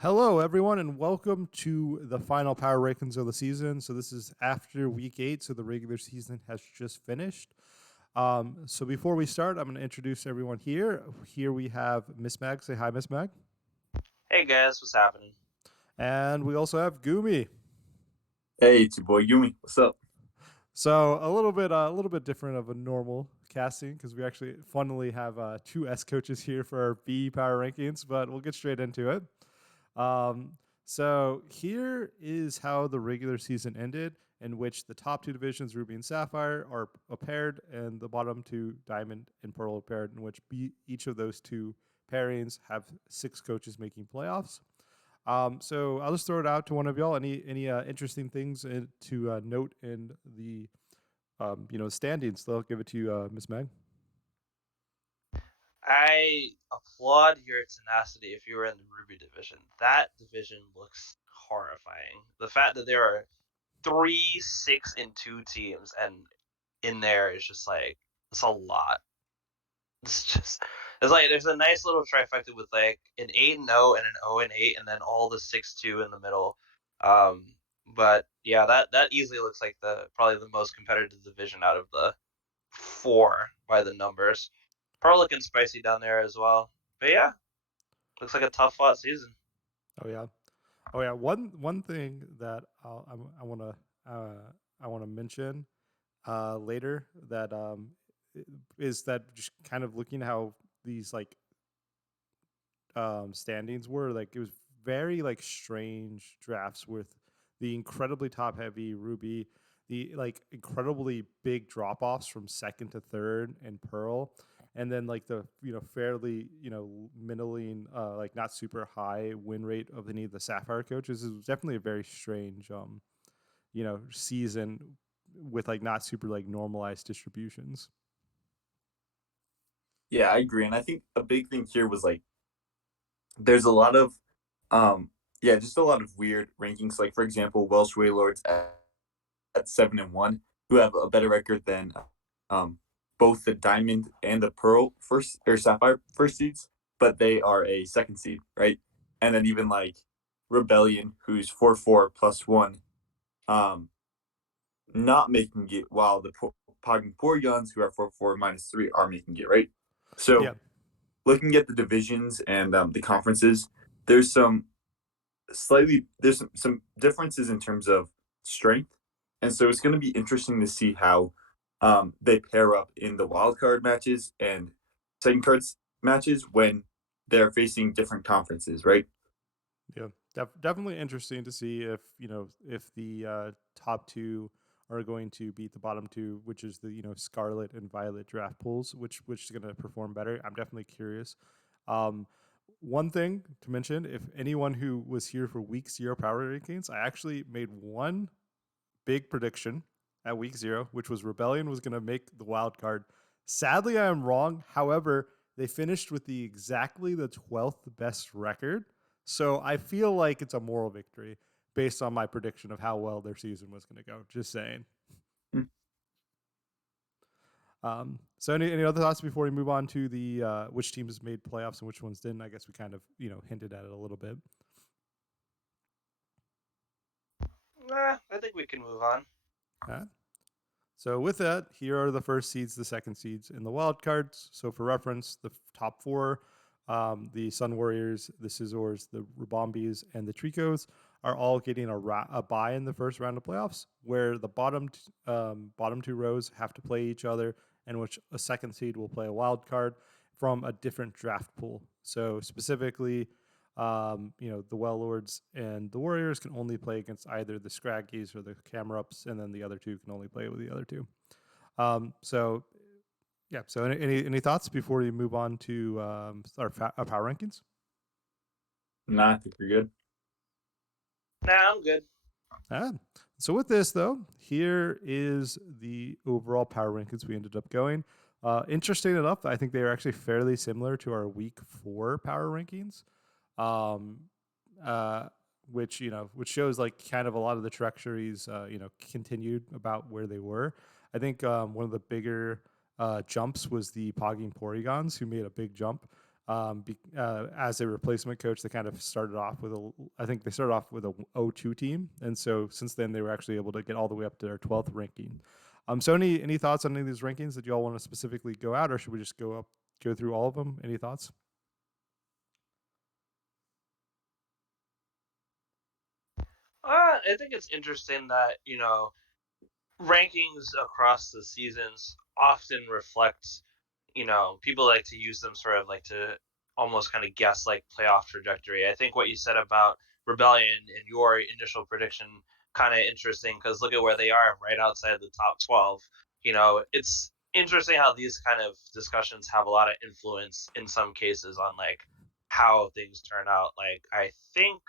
Hello, everyone, and welcome to the final power rankings of the season. So this is after week 8, so the regular season has just finished. So before we start, I'm going to introduce everyone here. Here we have Miss Mag. Say hi, Miss Mag. Hey guys, what's happening? And we also have Gumi. Hey, it's your boy Yumi. What's up? So a little bit different of a normal casting because we actually, funnily, have two S coaches here for our B power rankings. But we'll get straight into it. Um, so here is how the regular season ended, in which the top two divisions, Ruby and Sapphire, are paired, and the bottom two, Diamond and Pearl, are paired, in which each of those two pairings have six coaches making playoffs. So I'll just throw it out to one of y'all. Any interesting things to note in the standings? So I'll give it to you, Miss Meg. I applaud your tenacity if you were in the Ruby division. That division looks horrifying. The fact that there are 3, 6, and 2 teams and in there is just like it's a lot. It's like there's a nice little trifecta with like an 8-0 and an 0-8 and then all the 6-2 in the middle. Um, but yeah, that easily looks like the probably the most competitive division out of the four by the numbers. Pearl looking spicy down there as well. But yeah, looks like a tough fought season. Oh yeah. Oh yeah. One thing that I want to I want to mention later that is that just kind of looking how these standings were, like it was very like strange drafts with the incredibly top heavy Ruby, the like incredibly big drop offs from second to third and Pearl, and then like the fairly middling like not super high win rate of any of the Sapphire coaches. It was definitely a very strange season with like not super like normalized distributions. Yeah, I agree. And I think a big thing here was like there's a lot of just a lot of weird rankings. Like for example, Welsh Waylords at 7-1, who have a better record than um both the Diamond and the Pearl first or Sapphire first seeds, but they are a second seed, right? And then even like Rebellion, who's 4-4 +1, um, not making it, while the Poging Porygons, who are 4-4 -3, are making it, right? Yeah. So looking at the divisions and the conferences, there's some some differences in terms of strength, and so it's going to be interesting to see how they pair up in the wild card matches and second cards matches when they're facing different conferences, right? Yeah, definitely interesting to see if if the top two are going to beat the bottom two, which is the Scarlet and Violet draft pools, which is going to perform better. I'm definitely curious. Um, One thing to mention: if anyone who was here for week 0 power rankings, I actually made one big prediction at week 0, which was Rebellion was going to make the wild card. Sadly, I am wrong. However, they finished with exactly the 12th best record. So I feel like it's a moral victory based on my prediction of how well their season was going to go. Just saying. Mm. So any other thoughts before we move on to the which teams made playoffs and which ones didn't? I guess we kind of hinted at it a little bit. I think we can move on. Uh, So with that, here are the first seeds, the second seeds, and the wild cards. So for reference, the top four, the Sun Warriors, the Scizors, the Rubombis, and the Tricos are all getting a bye in the first round of playoffs, where the bottom two rows have to play each other, and which a second seed will play a wild card from a different draft pool. So specifically, the Well Lords and the Warriors can only play against either the Scraggies or the Camerups, and then the other two can only play with the other two. So yeah. So any thoughts before we move on to our power rankings? Nah, I think we're good. Nah, I'm good. Ah, so with this though, here is the overall power rankings we ended up going. Interesting enough, I think they are actually fairly similar to our week 4 power rankings. Um, uh, which shows like kind of a lot of the trajectories, continued about where they were. I think one of the bigger jumps was the Pogging Porygons, who made a big jump. as a replacement coach. They kind of started off with I think they started off with a 0-2 team, and so since then they were actually able to get all the way up to their 12th ranking. So any thoughts on any of these rankings that you all want to specifically go out, or should we just go through all of them? Any thoughts? I think it's interesting that rankings across the seasons often reflect, people like to use them sort of like to almost kind of guess like playoff trajectory. I think what you said about Rebellion and your initial prediction kind of interesting because look at where they are right outside the top 12. It's interesting how these kind of discussions have a lot of influence in some cases on like how things turn out. Like I think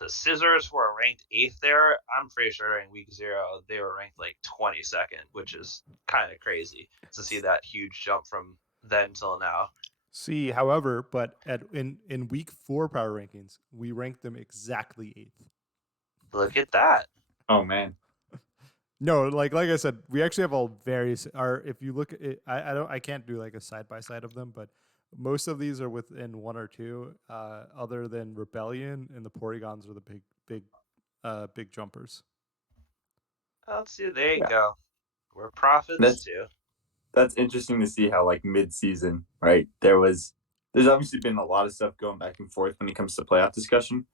the Scissors who are ranked eighth there, I'm pretty sure in week 0 they were ranked like 22nd, which is kind of crazy to see that huge jump from then till now. See, however, but in week 4 power rankings, we ranked them exactly 8th. Look at that. Oh man. No, like I said, we actually have all various. Our if you look at it, I can't do like a side by side of them, but most of these are within 1 or 2. Other than Rebellion and the Porygons are the big jumpers. Let's see. There you Yeah. go. We're prophets That's too. that's interesting to see how like mid-season, right? There's obviously been a lot of stuff going back and forth when it comes to playoff discussion,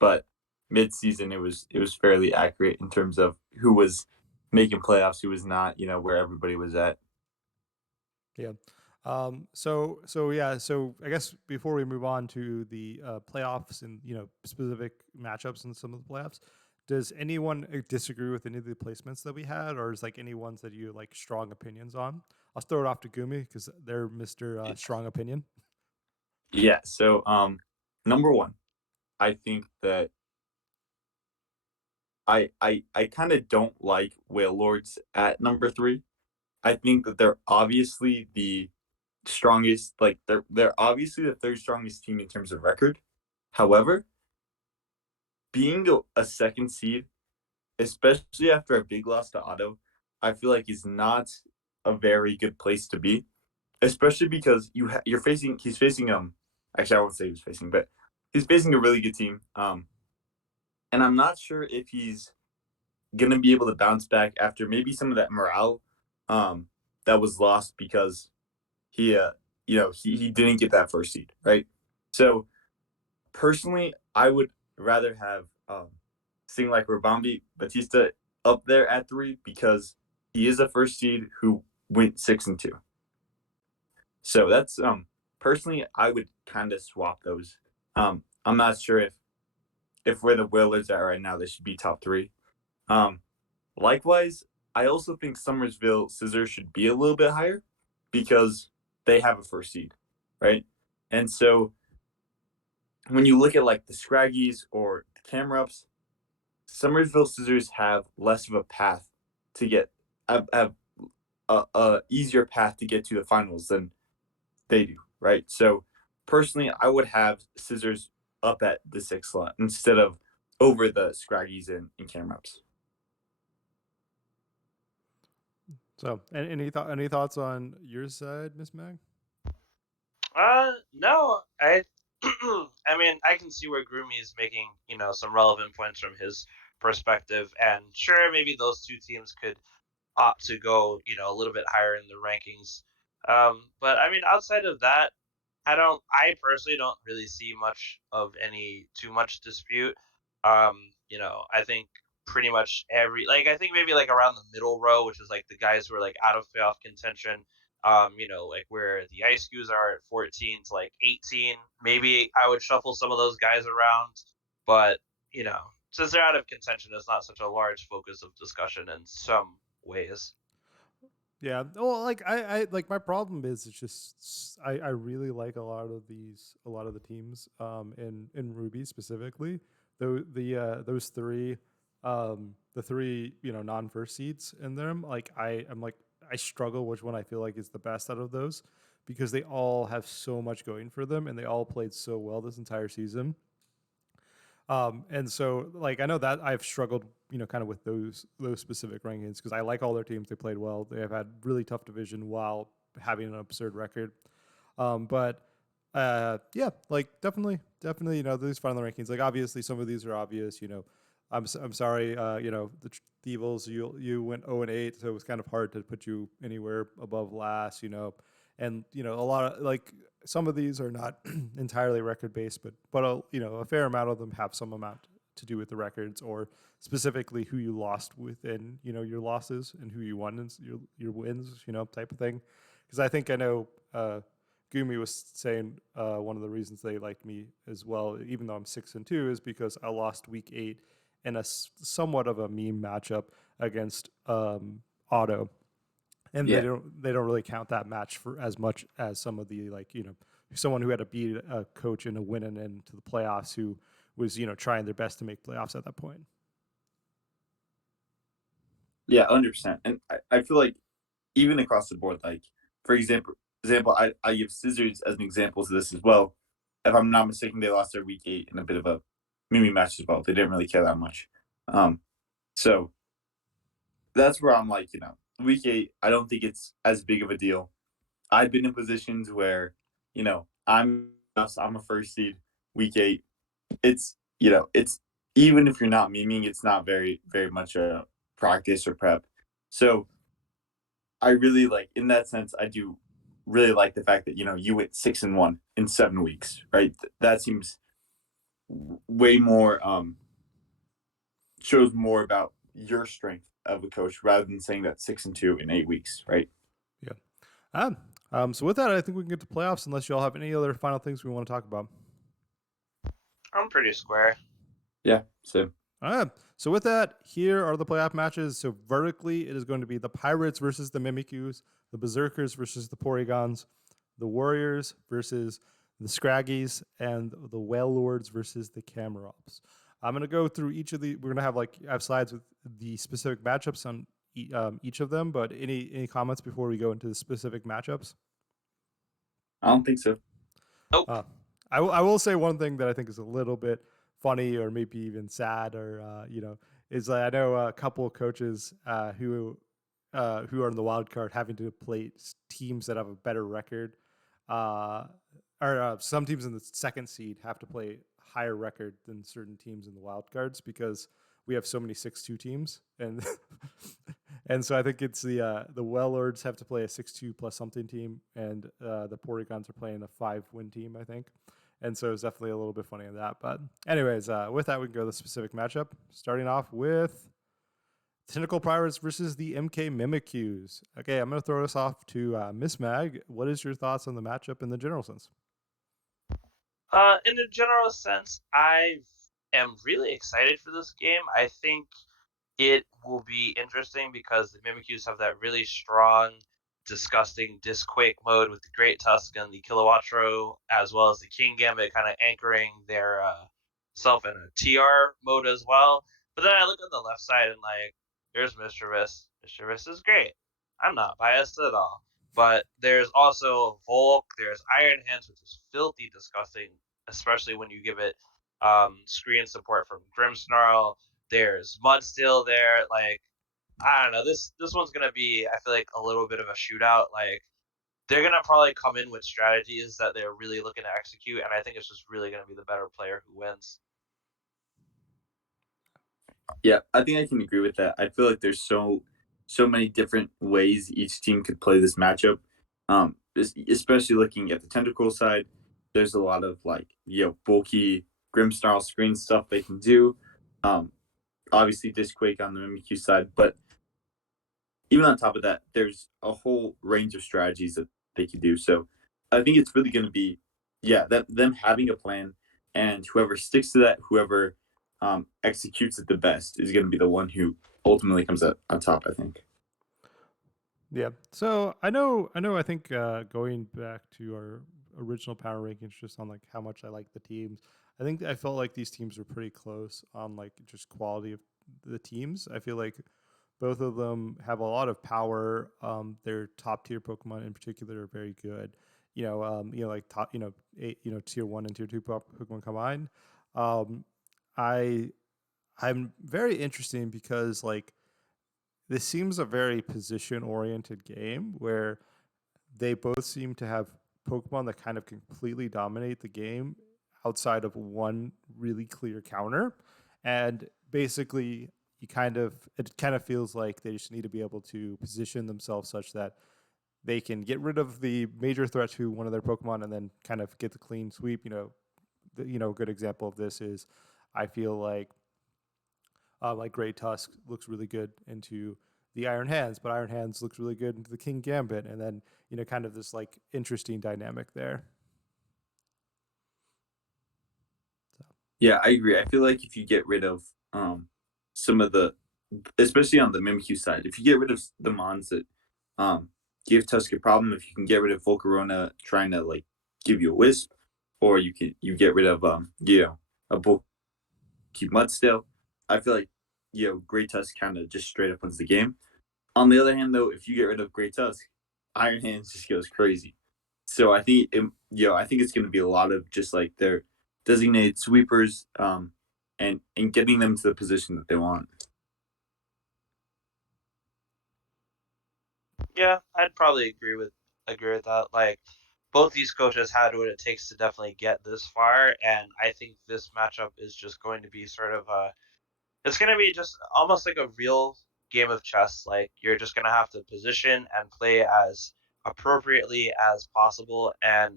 but mid-season it was fairly accurate in terms of who was making playoffs, who was not, where everybody was at. Yeah. So yeah. So I guess before we move on to the playoffs and specific matchups in some of the playoffs, does anyone disagree with any of the placements that we had, or is like any ones that you like strong opinions on? I'll throw it off to Gumi because they're Mister Strong Opinion. Yeah. So number one, I think that I kind of don't like Whale Lords at number 3. I think that they're obviously the strongest, like they're obviously the third strongest team in terms of record. However, being a second seed, especially after a big loss to Otto, I feel like is not a very good place to be. Especially because he's facing actually I won't say he's facing, but he's facing a really good team. And I'm not sure if he's gonna be able to bounce back after maybe some of that morale that was lost because he didn't get that first seed, right? So personally, I would rather have Sing like Rabambi Batista up there at 3 because he is a first seed who went 6-2. So that's personally I would kind of swap those. I'm not sure if where the Whalers are right now they should be top 3. Um, Likewise, I also think Summersville Scissors should be a little bit higher because they have a first seed, right? And so when you look at like the Scraggies or the Camera Ups, Summersville Scissors have less of a path to get have a easier path to get to the finals than they do, right? So personally, I would have Scissors up at the 6th slot instead of over the Scraggies and Camera Ups. So any thoughts on your side, Miss Mag? No, I, I mean, I can see where Groomy is making, some relevant points from his perspective, and sure, maybe those two teams could opt to go, a little bit higher in the rankings. But I mean, outside of that, I personally don't really see much of any too much dispute. I think pretty much I think maybe like around the middle row, which is like the guys who are like out of playoff contention. Like where the Ice Cubes are at 14 to like 18. Maybe I would shuffle some of those guys around, but since they're out of contention, it's not such a large focus of discussion in some ways. Yeah. Well, like I like my problem is it's just I really like a lot of the teams in Ruby specifically. Those three the three, non first seeds in them, like I'm like I struggle which one I feel like is the best out of those because they all have so much going for them and they all played so well this entire season. And so like I know that I've struggled, kind of with those specific rankings because I like all their teams. They played well. They have had really tough division while having an absurd record. But Yeah, like definitely, these final rankings. Like obviously, some of these are obvious. I'm sorry. The Evils, you went 0-8, so it was kind of hard to put you anywhere above last. And a lot of like some of these are not entirely record based, but a fair amount of them have some amount to do with the records or specifically who you lost within your losses and who you won in your wins, type of thing. Because I know. Gumi was saying one of the reasons they liked me as well, even though I'm 6-2, is because I lost week 8 in a somewhat of a meme matchup against Otto, and they Yeah. don't really count that match for as much as some of the someone who had to beat a coach in a win and into the playoffs who was trying their best to make playoffs at that point. Yeah, 100%. And I feel like even across the board, like for example, I give Scissors as an example to this as well. If I'm not mistaken, they lost their week 8 in a bit of a mini match as well. They didn't really care that much. Um, so that's where I'm like, week 8, I don't think it's as big of a deal. I've been in positions where, I'm a first seed week 8. It's even if you're not memeing, it's not very, very much a practice or prep. So I really like in that sense, I do really like the fact that you went 6-1 in 7 weeks, right? That seems way more shows more about your strength of a coach rather than saying that 6-2 in 8 weeks, right? Yeah. So with that, I think we can get to playoffs unless you all have any other final things we want to talk about. I'm pretty square. Yeah. So All right. So with that, here are the playoff matches. So vertically, it is going to be the Pirates versus the Mimikyus, the Berserkers versus the Porygons, the Warriors versus the Scraggies, and the Whale Lords versus the Camarops. I'm going to go through each of the. We're going to have I have slides with the specific matchups on each of them. But any comments before we go into the specific matchups? I don't think so. Nope. I will say one thing that I think is a little bit funny or maybe even sad or is I know a couple of coaches who are in the wild card having to play teams that have a better record, uh, or some teams in the second seed have to play higher record than certain teams in the wild cards because we have so many 6-2 teams and and so I think it's the Wellords have to play a 6-2 plus something team and the Portugons are playing a 5-win team I think. And so it's definitely a little bit funny on that. But anyways, with that, we can go to the specific matchup. Starting off with Tentacle Pirates versus the MK Mimikyus. Okay, I'm going to throw this off to Miss Mag. What is your thoughts on the matchup in the general sense? In a general sense, I am really excited for this game. I think it will be interesting because the Mimikyus have that really strong, disgusting Disquake mode with the Great Tusk and the Kilowatro, as well as the King Gambit kind of anchoring their self in a TR mode as well. But then I look on the left side and there's Mischievous. Mischievous is great. I'm not biased at all. But there's also Volk, there's Iron Hands, which is filthy disgusting, especially when you give it screen support from Grimmsnarl. There's Mud still there. I don't know. This one's gonna be, I feel like, a little bit of a shootout. They're gonna probably come in with strategies that they're really looking to execute, and I think it's just really gonna be the better player who wins. Yeah, I think I can agree with that. I feel like there's so many different ways each team could play this matchup. Especially looking at the tentacle side, there's a lot of bulky Grimsnarl screen stuff they can do. Um, Obviously Disquake on the Mimikyu side, but even on top of that, there's a whole range of strategies that they can do. So I think it's really going to be, them having a plan, and whoever sticks to that, whoever executes it the best, is going to be the one who ultimately comes out on top. I think. Yeah. So I think going back to our original power rankings, just on like how much I like the teams, I think I felt like these teams were pretty close on like just quality of the teams. I feel like both of them have a lot of power. Their top tier Pokemon in particular are very good. Like top, tier 1 and tier 2 Pokemon combined. Um, I I'm very interesting because like this seems a very position oriented game where they both seem to have Pokemon that kind of completely dominate the game outside of one really clear counter. And basically, it kind of feels like they just need to be able to position themselves such that they can get rid of the major threat to one of their Pokemon and then kind of get the clean sweep. A good example of this is I feel like Gray Tusk looks really good into the Iron Hands, but Iron Hands looks really good into the King Gambit, and then kind of this like interesting dynamic there. Yeah, I agree. I feel like if you get rid of some of the, especially on the Mimikyu side, if you get rid of the mons that give Tusk a problem, if you can get rid of Volcarona trying to like give you a wisp, or you get rid of a bulky Mudstail, I feel like Great Tusk kind of just straight up wins the game. On the other hand, though, if you get rid of Great Tusk, Iron Hands just goes crazy. So I think it's going to be a lot of just like their designated sweepers, and getting them to the position that they want. Yeah, I'd probably agree with that. Like both these coaches had what it takes to definitely get this far, and I think this matchup is just going to be sort of it's going to be just almost like a real game of chess. Like you're just going to have to position and play as appropriately as possible, and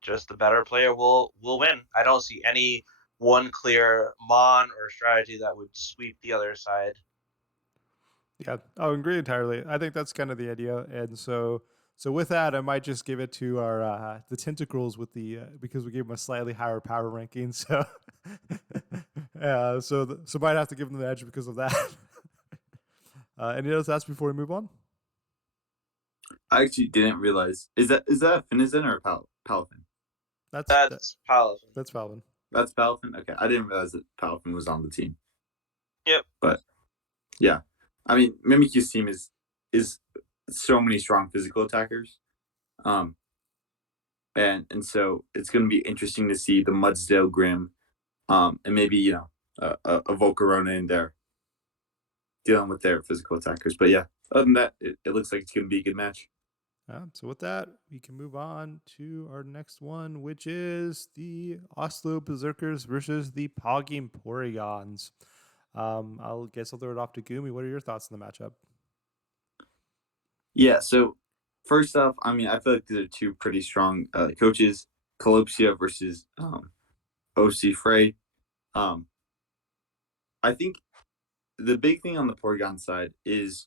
just the better player will win. I don't see any one clear mon or strategy that would sweep the other side. Yeah, I agree entirely. I think that's kind of the idea, and so with that, I might just give it to our the tentacles with the because we gave them a slightly higher power ranking. So so might have to give them the edge because of that. Any other thoughts before we move on? I actually didn't realize is that a Finizen or a Palafin? That's that, That's Paladin. that's Falvin. That's Palafin. Okay, I didn't realize that Palafin was on the team. Yep. But yeah, I mean Mimikyu's team is so many strong physical attackers, um, and so it's going to be interesting to see the Mudsdale Grim, and maybe a Volcarona in there dealing with their physical attackers. But yeah, other than that, it looks like it's going to be a good match. So with that, we can move on to our next one, which is the Oslo Berserkers versus the Pogging Porygons. I'll guess I'll throw it off to Gumi. What are your thoughts on the matchup? Yeah, so first off, I mean, I feel like these are two pretty strong coaches. Calopsia versus OC Frey. Um, I think the big thing on the Porygon side is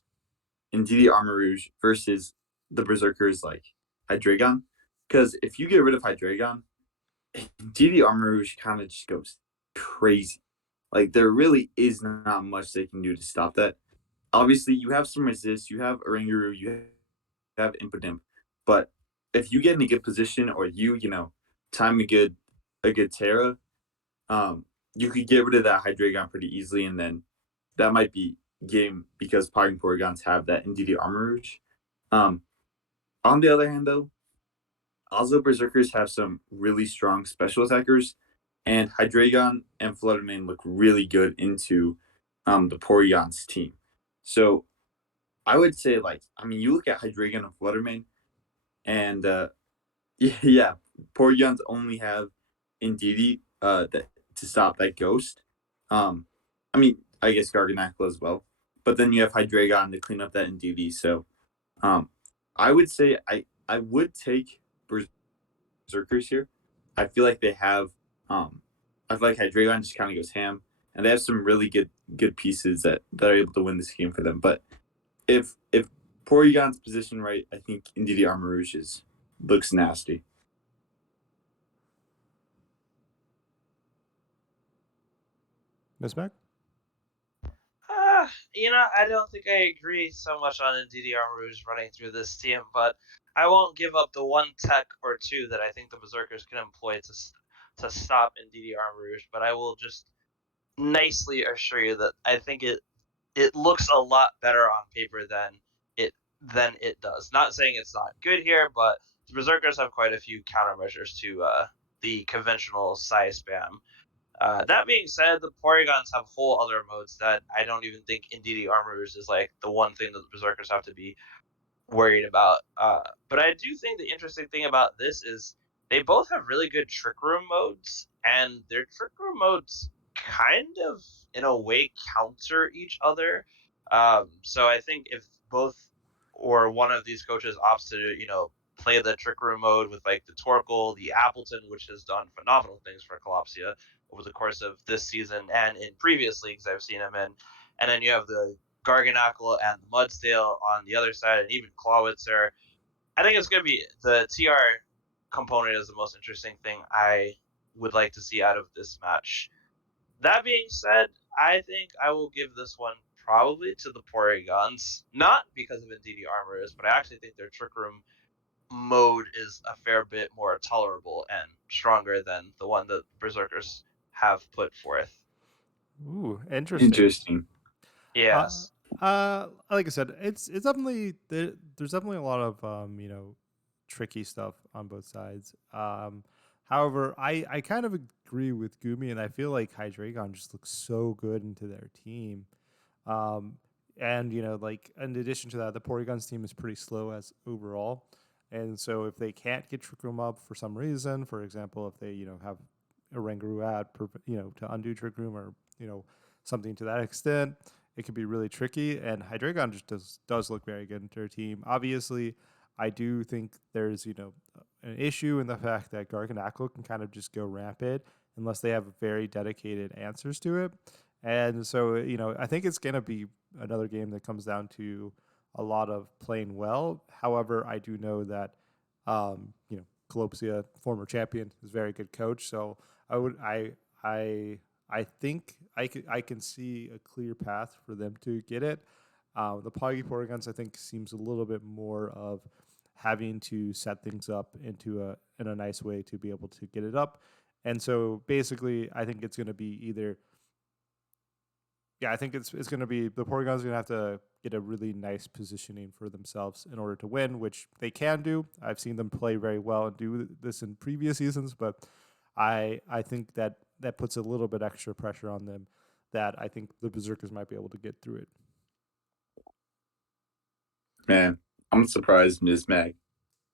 Indeedee Armor Rouge versus the Berserkers like Hydreigon. Because if you get rid of Hydreigon, Indeedee Armor Rouge kind of just goes crazy. Like there really is not much they can do to stop that. Obviously, you have some resist, you have Oranguru, you have Impidimp, but if you get in a good position or time a good Terra, you could get rid of that Hydreigon pretty easily, and then that might be game because Pogging Porygons have that Indeedee Armor Rouge. Um, on the other hand, though, Oslo Berserkers have some really strong special attackers, and Hydreigon and Fluttermane look really good into the Porygons team. So I would say, like, I mean, you look at Hydreigon and Fluttermane, and yeah, Porygons only have Indeedee that to stop that ghost. Um, I mean, I guess Garganacl as well, but then you have Hydreigon to clean up that Indeedee. So, I would say I would take Berserkers here. I feel like they have, I feel like Hydreigon just kind of goes ham, and they have some really good pieces that are able to win this game for them. But if Porygon's positioned right, I think Indeedee Armor Rouge looks nasty. Miss Mac? I don't think I agree so much on Indeedee Armor Rouge running through this team, but I won't give up the one tech or two that I think the Berserkers can employ to stop Indeedee Armor Rouge. But I will just nicely assure you that I think it looks a lot better on paper than it does. Not saying it's not good here, but the Berserkers have quite a few countermeasures to the conventional size spam. That being said, the Porygons have whole other modes that I don't even think Indeedee Armor Rouge is like the one thing that the Berserkers have to be worried about. But I do think the interesting thing about this is they both have really good trick room modes, and their trick room modes kind of, in a way, counter each other. So I think if both or one of these coaches opts to, play the trick room mode with like the Torkoal, the Appleton, which has done phenomenal things for Colopsia over the course of this season and in previous leagues I've seen him in, and then you have the Garganackle and the Mudsdale on the other side, and even Clawitzer. I think it's going to be the TR component is the most interesting thing I would like to see out of this match. That being said, I think I will give this one probably to the Porygons, not because of Indeedee Armorers, but I actually think their Trick Room mode is a fair bit more tolerable and stronger than the one that Berserkers have put forth. Ooh, interesting. Interesting. Yes. Like I said, it's definitely there's definitely a lot of tricky stuff on both sides. However, I kind of agree with Gumi, and I feel like Hydreigon just looks so good into their team. Um, and like in addition to that, the Porygons team is pretty slow as overall. And so if they can't get Trick Room up for some reason, for example, if they have a Rangaroo out, to undo Trick Room or something to that extent, it could be really tricky. And Hydreigon just does look very good into their team. Obviously, I do think there's an issue in the fact that Garganackle can kind of just go rampant unless they have very dedicated answers to it. And so, I think it's going to be another game that comes down to a lot of playing well. However, I do know that, Colopsia, former champion, is a very good coach. So I think I can see a clear path for them to get it. The Poggy Porygons, I think, seems a little bit more of having to set things up in a nice way to be able to get it up. And so basically, I think it's going to be either I think it's going to be the Porygons are going to have to get a really nice positioning for themselves in order to win, which they can do. I've seen them play very well and do this in previous seasons, but I think that puts a little bit extra pressure on them that I think the Berserkers might be able to get through it. Man, I'm surprised, Ms. Mag.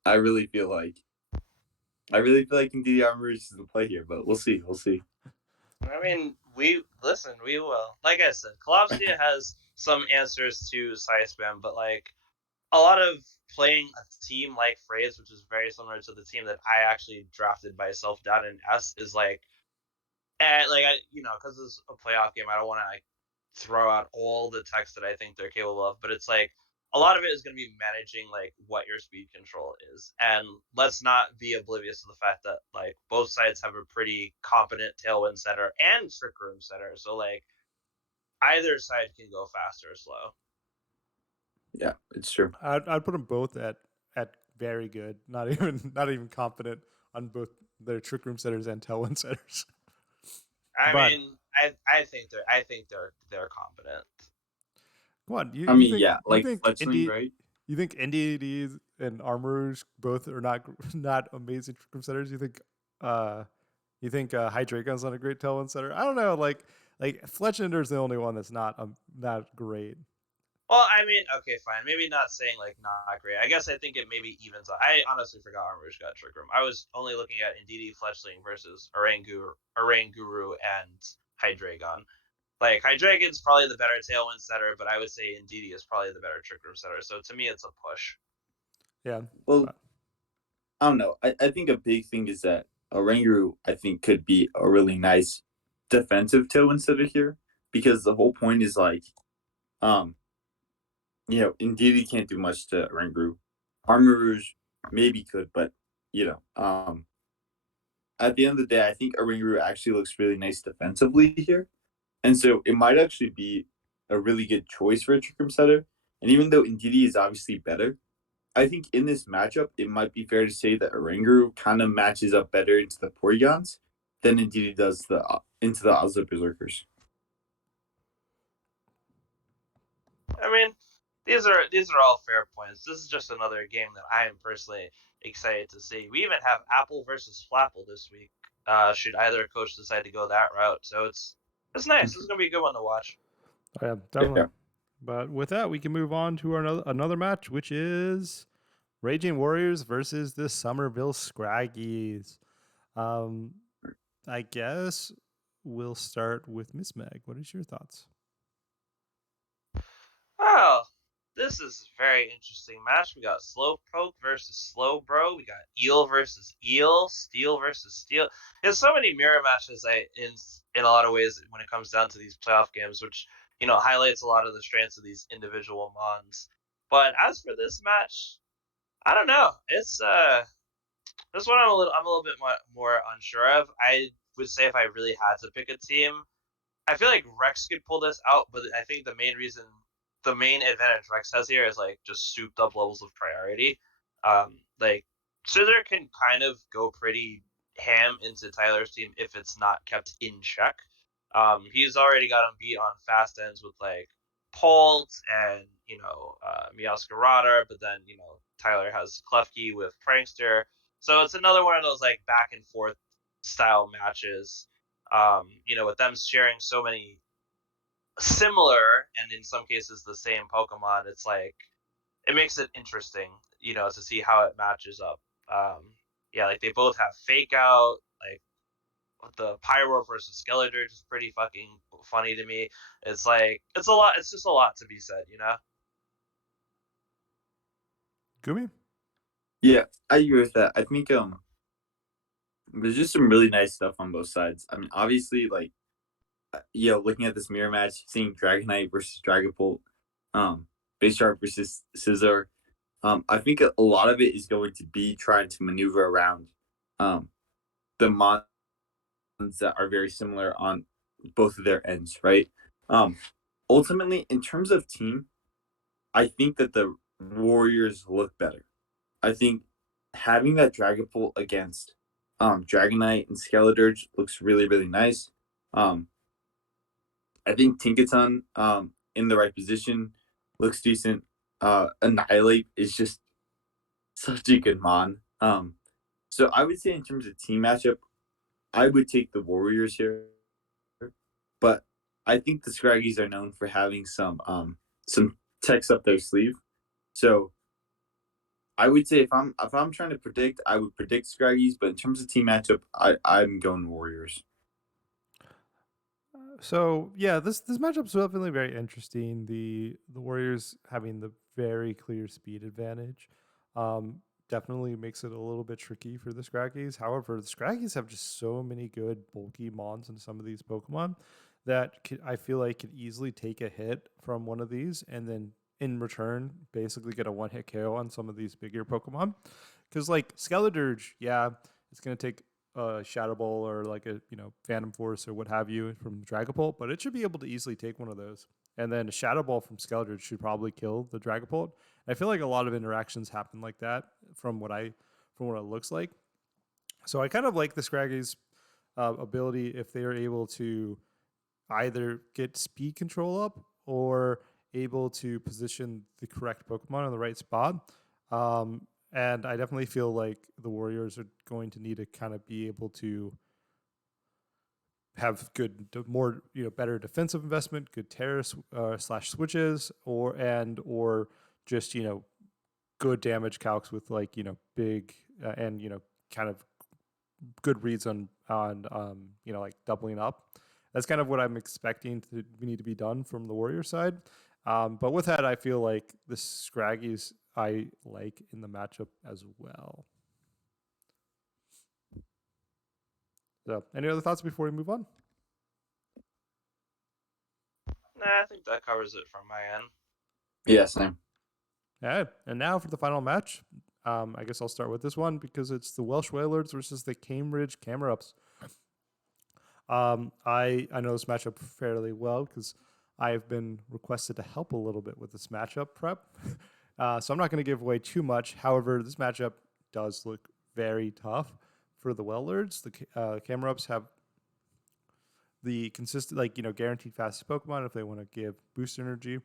I really feel like Indeedee Armor is the play here, but we'll see. We'll see. I mean, we will. Like I said, Kalopsia has some answers to Side Spam, but like a lot of playing a team like Phrase, which is very similar to the team that I actually drafted myself down in S, is like, because it's a playoff game, I don't want to like throw out all the text that I think they're capable of, but it's like a lot of it is going to be managing like what your speed control is, and let's not be oblivious to the fact that like both sides have a pretty competent tailwind setter and trick room setter, so like either side can go fast or slow. Yeah, it's true. I'd put them both at very good, not even confident on both their trick room setters and tailwind setters. I But mean, I think they're competent. come on, I mean, yeah, like Fletchling, Indie right? you think NDDs and Armorers both are not not amazing trick room setters? Uh you think Hydreigon's not a great tailwind setter? I don't know, like Fletchender's the only one that's not great. Well, I mean, okay, fine. Maybe not saying like not great. I guess I think it maybe evens out. I honestly forgot Armor's got Trick Room. I was only looking at Indeedee Fletchling versus Oranguru and Hydreigon. Like Hydreigon's probably the better Tailwind setter, but I would say Indeedee is probably the better Trick Room setter. So to me, it's a push. Yeah. Well, I don't know. I think a big thing is that Oranguru, I think, could be a really nice defensive tailwind setter here because the whole point is like, um, indeed he can't do much to Oranguru. Armorers maybe could, but at the end of the day, I think Oranguru actually looks really nice defensively here, and so it might actually be a really good choice for a trick room setter. And even though Indeedee is obviously better, I think in this matchup, it might be fair to say that Oranguru kind of matches up better into the Porygons than Indeedee does into the Oslo Berserkers. I mean, these are all fair points. This is just another game that I am personally excited to see. We even have Apple versus Flapple this week. Should either coach decide to go that route, so it's nice. This is gonna be a good one to watch. Oh, yeah, definitely. Yeah. But with that, we can move on to another match, which is Raging Warriors versus the Somerville Scraggies. Um, I guess we'll start with Miss Meg. What is your thoughts? Oh, this is a very interesting match. We got Slowpoke versus Slowbro. We got Eel versus Eel. Steel versus Steel. There's so many mirror matches in a lot of ways when it comes down to these playoff games, which highlights a lot of the strengths of these individual mons. But as for this match, I don't know. It's this one I'm a little bit more unsure of. I would say if I really had to pick a team, I feel like Rex could pull this out, but I think the main advantage Rex has here is like just souped up levels of priority. Like Scissor can kind of go pretty ham into Tyler's team if it's not kept in check. He's already got him beat on fast ends with like Polt and Meowscarada, but then Tyler has Klefki with Prankster, so it's another one of those like back and forth style matches. With them sharing so many similar and in some cases the same Pokemon, it's like it makes it interesting, to see how it matches up. Yeah, like they both have Fake Out, like the Pyro versus Skeletor is pretty fucking funny to me. It's like it's a lot. It's just a lot to be said. Gumi? Yeah, I agree with that. I think there's just some really nice stuff on both sides. I mean, obviously, like looking at this mirror match, seeing Dragonite versus Dragapult, Base Shark versus Scizor, I think a lot of it is going to be trying to maneuver around um the mons that are very similar on both of their ends, right? Um, Ultimately, in terms of team, I think that the Warriors look better. I think having that Dragapult against Dragonite and Skeletor looks really, really nice. Um, I think Tinkaton in the right position looks decent. Annihilate is just such a good mon. So I would say in terms of team matchup, I would take the Warriors here, but I think the Scraggies are known for having some techs up their sleeve. So I would say if I'm trying to predict, I would predict Scraggies, but in terms of team matchup, I'm going Warriors. So yeah, this matchup's definitely very interesting. The Warriors having the very clear speed advantage, um, definitely makes it a little bit tricky for the Scraggies. However, the Scraggies have just so many good bulky mons in some of these Pokemon that I feel like could easily take a hit from one of these and then in return basically get a one hit KO on some of these bigger Pokemon. Because like Skeledirge, yeah, it's gonna take a Shadow Ball or like a Phantom Force or what have you from Dragapult, but it should be able to easily take one of those. And then a Shadow Ball from Skeletor should probably kill the Dragapult. I feel like a lot of interactions happen like that from what it looks like. So I kind of like the Scraggy's ability if they are able to either get speed control up or able to position the correct Pokemon in the right spot. And I definitely feel like the Warriors are going to need to kind of be able to have good, more better defensive investment, good terrace slash switches, or just good damage calcs with like big and kind of good reads on like doubling up. That's kind of what I'm expecting to need to be done from the Warrior side. But with that, I feel like the Scraggies I like in the matchup as well. So, any other thoughts before we move on? Nah, I think that covers it from my end. Yeah, same. All right, and now for the final match. I guess I'll start with this one because it's the Welsh Whalers versus the Cambridge Camerups. I know this matchup fairly well because I've been requested to help a little bit with this matchup prep. So I'm not going to give away too much. However, this matchup does look very tough for the Wellers. The Camerups have the consistent, like guaranteed fastest Pokemon if they want to give boost energy.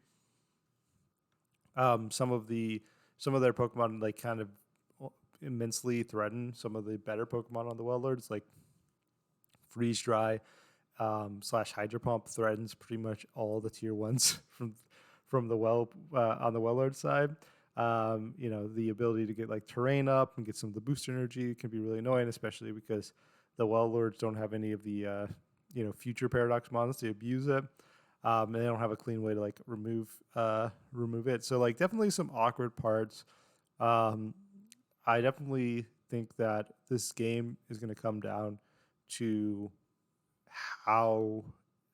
Some of their Pokemon like kind of immensely threaten some of the better Pokemon on the Wellers, like Freeze Dry slash Hydro Pump threatens pretty much all the tier ones from the well on the Wellard side. The ability to get like terrain up and get some of the boost energy can be really annoying, especially because the well lords don't have any of the future paradox mons to abuse it. And they don't have a clean way to like remove it. So like definitely some awkward parts. Um, I definitely think that this game is going to come down to how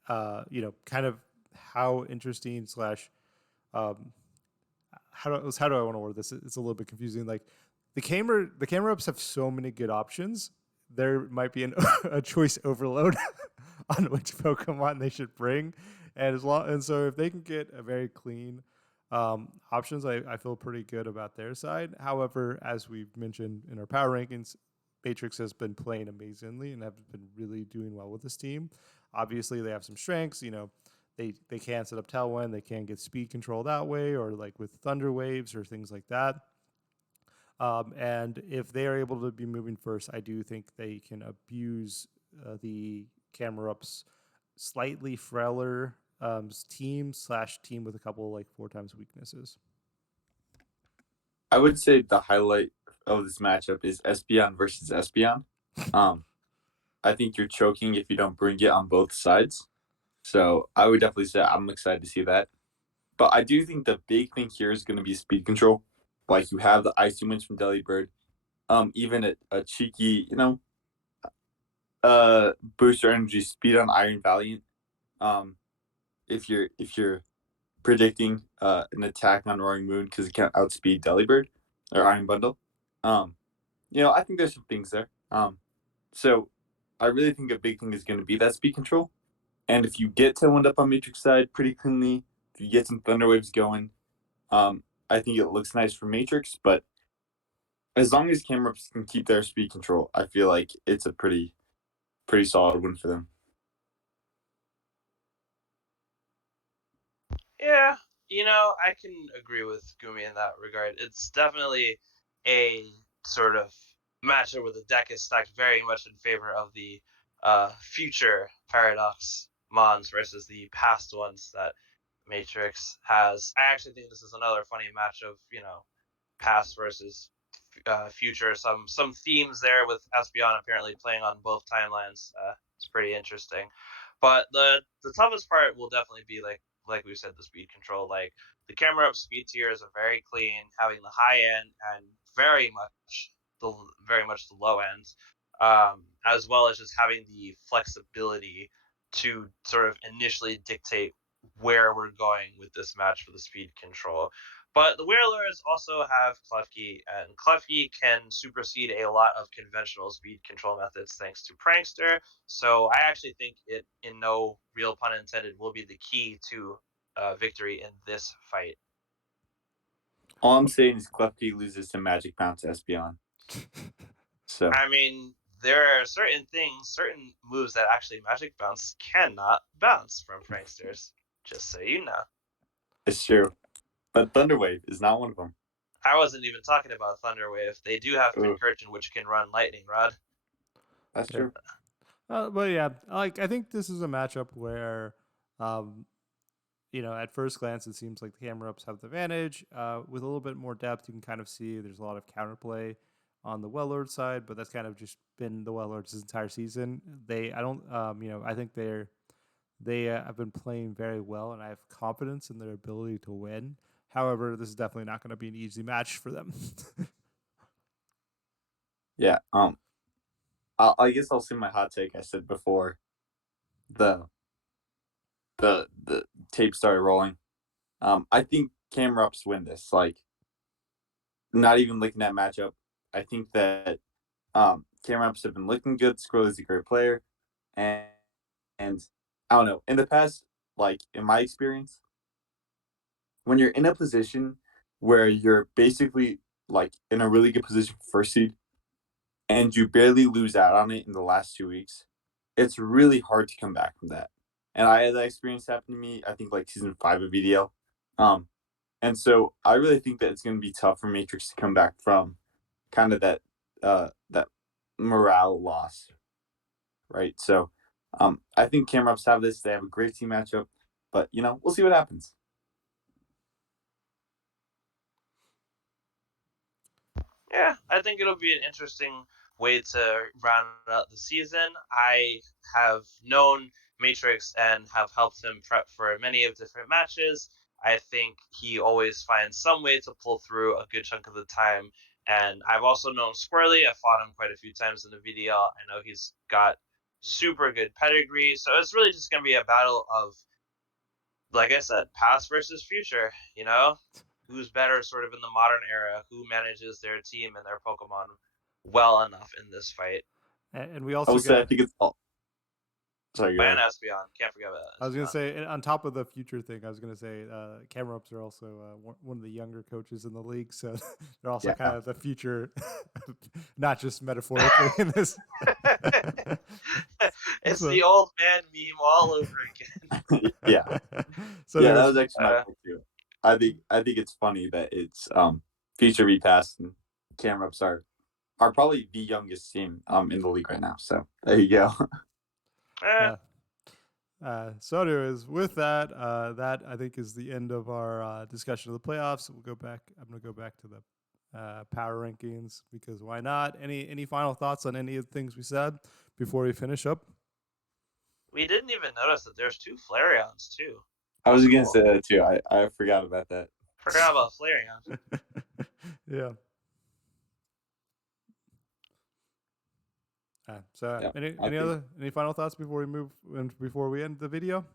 kind of how interesting slash um, how do I want to word this? It's a little bit confusing. Like the camera ups have so many good options. There might be a choice overload on which Pokemon they should bring, and so if they can get a very clean options, I feel pretty good about their side. However, as we've mentioned in our power rankings, Matrix has been playing amazingly and have been really doing well with this team. Obviously, they have some strengths. They can set up Tailwind, they can get speed control that way, or like with Thunder Waves or things like that. And if they are able to be moving first, I do think they can abuse the camera ups slightly frailer team with a couple like 4 times weaknesses. I would say the highlight of this matchup is Espeon versus Espeon. I think you're choking if you don't bring it on both sides. So I would definitely say I'm excited to see that. But I do think the big thing here is going to be speed control. Like you have the icy winds from Delibird, even a cheeky, booster energy speed on Iron Valiant. Um, if you're predicting an attack on Roaring Moon because it can't outspeed Delibird or Iron Bundle. Um, I think there's some things there. So I really think a big thing is going to be that speed control. And if you get Tailwind up on Matrix side pretty cleanly, if you get some Thunder Waves going, I think it looks nice for Matrix. But as long as Camrups can keep their speed control, I feel like it's a pretty solid win for them. Yeah, I can agree with Gumi in that regard. It's definitely a sort of matchup where the deck is stacked very much in favor of the future Paradox Mons versus the past ones that Matrix has. I actually think this is another funny match of, past versus future. Some themes there with Espeon apparently playing on both timelines. It's pretty interesting. But the toughest part will definitely be like we said, the speed control. Like the camera up speed tiers are very clean, having the high end and the very much the low end, as well as just having the flexibility to sort of initially dictate where we're going with this match for the speed control. But the Whalers also have Klefki, and Klefki can supersede a lot of conventional speed control methods thanks to Prankster. So I actually think it, in no real pun intended, will be the key to victory in this fight. All I'm saying is Klefki loses to Magic Bounce Espeon. So I mean, there are certain things, certain moves that actually Magic Bounce cannot bounce from Pranksters. Just so you know. it's true. But Thunderwave is not one of them. I wasn't even talking about Thunderwave. They do have Ooh, Concursion, which can run Lightning Rod. that's Yeah. true. But yeah, like I think this is a matchup where, um, at first glance, it seems like the camera ups have the advantage. With a little bit more depth, you can kind of see there's a lot of counterplay on the Wellord side, but that's kind of just been the Wellords this entire season. I don't, I think they have been playing very well, and I have confidence in their ability to win. However, this is definitely not going to be an easy match for them. Yeah. I guess I'll say my hot take. I said before the the tape started rolling. I think Camrups win this. Like, not even looking at matchup. I think that Camrups have been looking good. Squirrel is a great player, and and I don't know. In the past, like in my experience, when you're in a position where you're basically like in a really good position for first seed, and you barely lose out on it in the last 2 weeks, it's really hard to come back from that. And I had that experience happen to me, I think like season 5 of VDL. Um, and so I really think that it's going to be tough for Matrix to come back from kind of that morale loss, right? So I think Camrups have this. They have a great team matchup, but we'll see what happens. Yeah, I think it'll be an interesting way to round out the season. I have known Matrix and have helped him prep for many of different matches. I think he always finds some way to pull through a good chunk of the time. And I've also known Squirrely. I fought him quite a few times in the VDL. I know he's got super good pedigree. So it's really just going to be a battle of, like I said, past versus future, who's better sort of in the modern era, who manages their team and their Pokemon well enough in this fight. And we I also will say I get. think it's all. Sorry, go And ahead. Espeon, can't forget about I was gonna Espeon. say, on top of the future thing, I was gonna say, camera ups are also one of the younger coaches in the league, so they're also Yeah. kind of the future, not just metaphorically in this. It's So, the old man meme all over again. Yeah. so Yeah, that there's was actually my point too. I think it's funny that it's future repass and camera ups are probably the youngest team in the league right now. So there you go. Eh, so anyways, with that, that I think is the end of our discussion of the playoffs. We'll go back. I'm gonna go back to the power rankings because why not? Any final thoughts on any of the things we said before we finish up? we didn't even notice that there's 2 Flareons too. I was That's gonna cool. say that too. I forgot about that. Forgot about Flareon. Yeah. So Yeah, any I think any final thoughts before we move and before we end the video?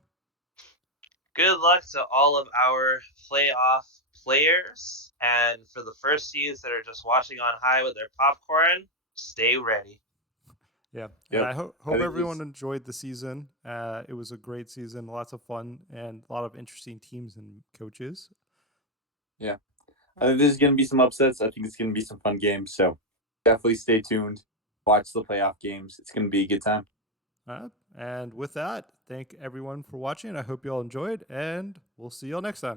Good luck to all of our playoff players, and for the first seeds that are just watching on high with their popcorn, stay ready. Yeah, and yep. I I hope think everyone enjoyed the season. It was a great season, lots of fun, and a lot of interesting teams and coaches. yeah. I think there's gonna be some upsets. I think it's gonna be some fun games. So definitely stay tuned. Watch the playoff games. It's gonna be a good time. And with that, thank everyone for watching. I hope you all enjoyed, and we'll see you all next time.